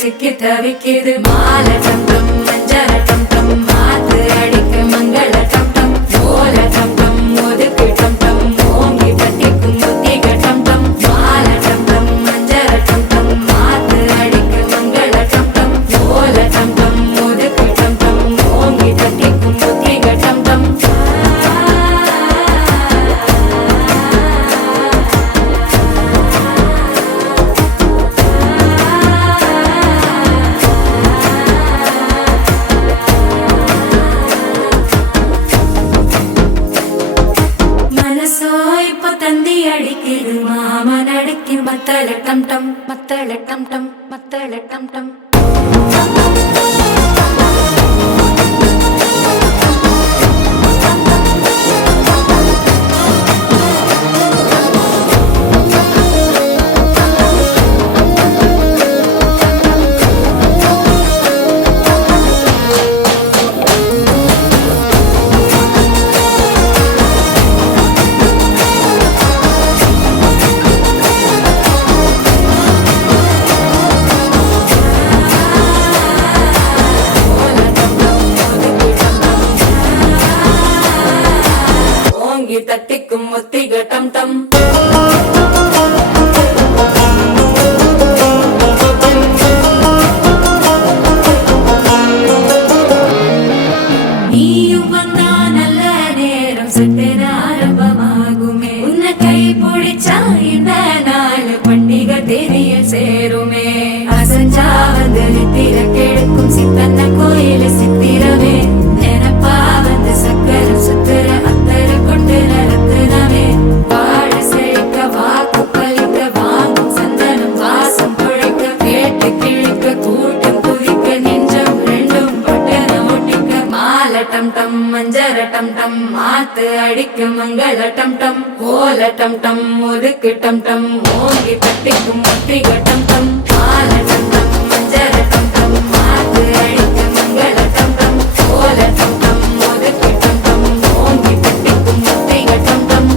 சிக்கி தவிக்குது மால டம் டம் மஞ்சள டம் டம் மாத்து அடிக்க மங்கள டம் டம் ஓல டம் டம் ஒதுக்கு டம் டம் ஓங்கி தட்டிக்கும் முத்திக டம் டம் மால டம் டம் மஞ்சள டம் டம் மாத்து அடிக்க மங்கள டம் டம் ஓல டம் டம் ஒதுக்கு டம் டம் ஓங்கி தட்டிக்கும் முத்திக டம் டம் அடிக்குது மாமன் அடிக்கு மத்தள டம் டம் மத்தள டம் டம் மத்தள டம் டம் தட்டிக்கும் முத்திக டம் டம் நீயும் வந்தா நல்ல நேரம் சட்டென ஆரம்பமாகுமே உன்னை கை பிடிச்சா இந்த நாள் பண்டிகை தேதியில் சேருமே அசஞ்சா வந்து நித்திர கெடுக்கும் சித்தன்ன கோயில சித்திரமே நினப்பா வந்து சக்கரம் சுத்துற அத்தர கொண்டு நடத்துனவே வாழ செழிக்க வாக்கு பலிக்க வாங்கும் சந்தனம் வாசம் பொழைக்க கேட்டு கிழிக்க கூட்டம் குதிக்க நெஞ்சம் ரெண்டும் பட்டன ஒட்டிக்க மால டம் டம் மஞ்சர டம் டம் மாத்து அடிக்க மங்கள டம் டம் ஓல டம் டம் ஒதுக்கு டம் டம் ஓங்கி தட்டிக்கும் முத்திக டம் டம் மால டம் டம் மஞ்சர டம் டம் மாத்து அடிக்க மங்கள டம் டம் ஓல டம் டம் ஒதுக்கு டம் டம் ஓங்கி தட்டிக்கும் முத்திக டம் டம்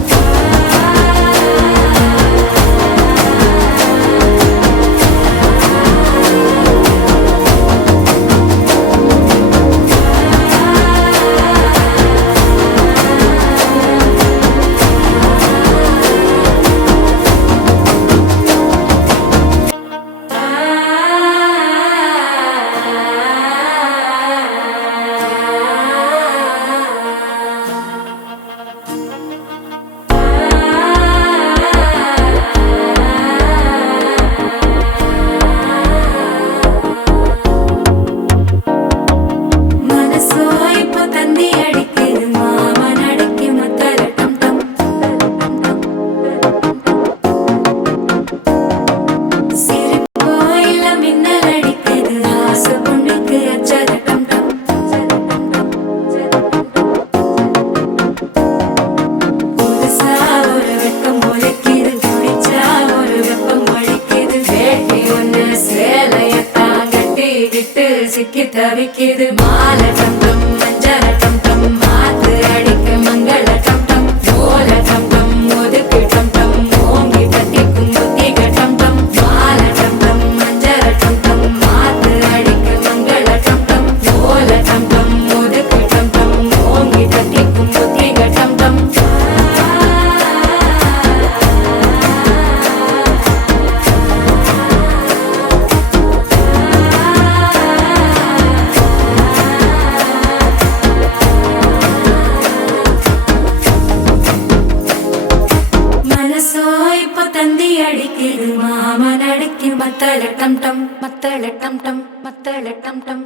சிக்கி தவிக்குது மால டம் டம் மஞ்சள டம் டம் மாத்து அடிக்க மங்கள டம் டம் ஓல டம் டம் ஒதுக்கு டம் டம் ஓங்கி தட்டிக்கும் முத்திக டம் டம் மால டம் டம் மஞ்சள டம் டம் மாத்து அடிக்க மங்கள டம் டம் ஓல டம் டம் ஒதுக்கு டம் டம் ஓங்கி தட்டிக்கும் முத்திக டம் டம் தந்தி அடிக்குது மாமன் அடிக்கு மத்தள டம் டம் மத்தள டம் டம் மத்தள டம் டம்